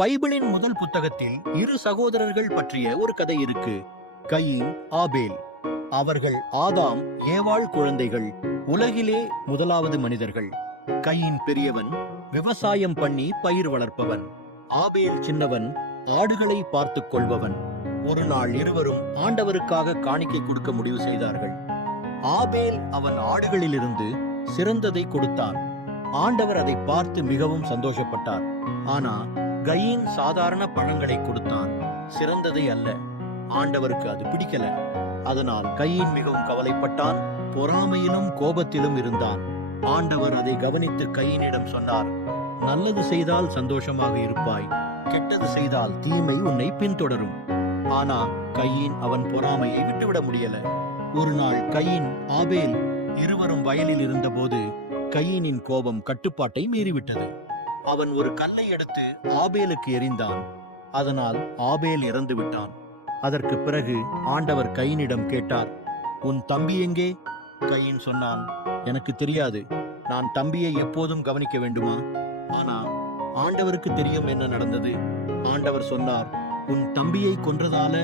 பைபிளின் முதல் புத்தகத்தில் இரு சகோதரர்கள் பற்றிய ஒரு கதை இருக்கு. கயீன், ஆபேல். அவர்கள் ஆதாம் ஏவாள் குழந்தைகள், உலகிலே முதலாவது மனிதர்கள். கயீன் பெரியவன், விவசாயம் பண்ணி பயிர் வளர்ப்பவன். ஆபேல் சின்னவன், ஆடுகளை பார்த்துக் கொள்பவன். ஒரு நாள் இருவரும் ஆண்டவருக்காக காணிக்கை கொடுக்க முடிவு செய்தார்கள். ஆபேல் அவன் ஆடுகளிலிருந்து சிறந்ததை கொடுத்தான். ஆண்டவர் அதை பார்த்து மிகவும் சந்தோஷப்பட்டார். ஆனா கயீன் சாதாரண பழங்களை கொடுத்தான், சிறந்ததை அல்ல. ஆண்டவருக்கு அது பிடிக்கல. அதனால் கயீன் மிகவும் கவலைப்பட்டான், பொறாமையிலும் கோபத்திலும் இருந்தான். ஆண்டவர் அதை கவனித்து கயீனிடம் சொன்னார், நல்லது செய்தால் சந்தோஷமாக இருப்பாய், கெட்டது செய்தால் தீமை உன்னை பின்தொடரும். ஆனா கயீன் அவன் பொறாமையை விட்டுவிட முடியல. ஒரு நாள் கயீன், ஆபேல் இருவரும் வயலில் இருந்தபோது கயீனின் கோபம் கட்டுப்பாட்டை மீறிவிட்டது. அவன் ஒரு கல்லை எடுத்து ஆபேலுக்கு எறிந்தான். அதனால் ஆபேல் இறந்து விட்டான். அதற்கு பிறகு ஆண்டவர் கயீனிடம் கேட்டார், உன் தம்பி எங்கே? கயீன் சொன்னான், எனக்கு தெரியாது. நான் தம்பியை எப்போதும் கவனிக்க வேண்டுமா? ஆனா ஆண்டவருக்கு தெரியும் என்ன நடந்தது. ஆண்டவர் சொன்னார், உன் தம்பியை கொன்றதால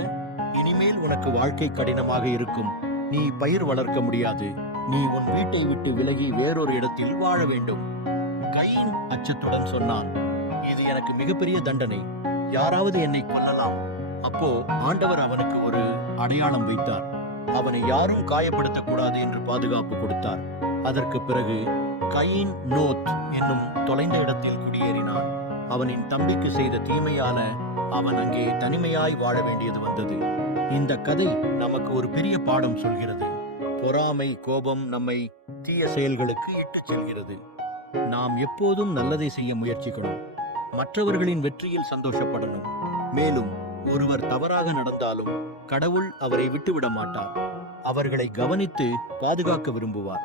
இனிமேல் உனக்கு வாழ்க்கை கடினமாக இருக்கும். நீ பயிர் வளர்க்க முடியாது. நீ உன் வீட்டை விட்டு விலகி வேறொரு இடத்தில் வாழ வேண்டும். கயீன் அச்சத்துடன் சொன்னான், இது எனக்கு மிகப்பெரிய தண்டனை. யாராவது என்னை கொல்லலாம். அப்போ ஆண்டவர் அவனுக்கு ஒரு அடையாளம் வைத்தார். அவனை யாரும் காயப்படுத்தக்கூடாது என்று பாதுகாப்பு கொடுத்தார். அதற்கு பிறகு கயீன் நோத் என்னும் தொலைந்த இடத்தில் குடியேறினான். அவனின் தம்பிக்கு செய்த தீமையால அவன் அங்கே தனிமையாய் வாழ வேண்டியது வந்தது. இந்த கதை நமக்கு ஒரு பெரிய பாடம் சொல்கிறது. பொறாமை, கோபம் நம்மை தீய செயல்களுக்கு இட்டுச் செல்கிறது. நாம் எப்போதும் நல்லதை செய்ய முயற்சிக்கணும். மற்றவர்களின் வெற்றியில் சந்தோஷப்படணும். மேலும் ஒருவர் தவறாக நடந்தாலும் கடவுள் அவரை விட்டுவிட மாட்டார். அவர்களை கவனித்து பாதுகாக்க விரும்புவார்.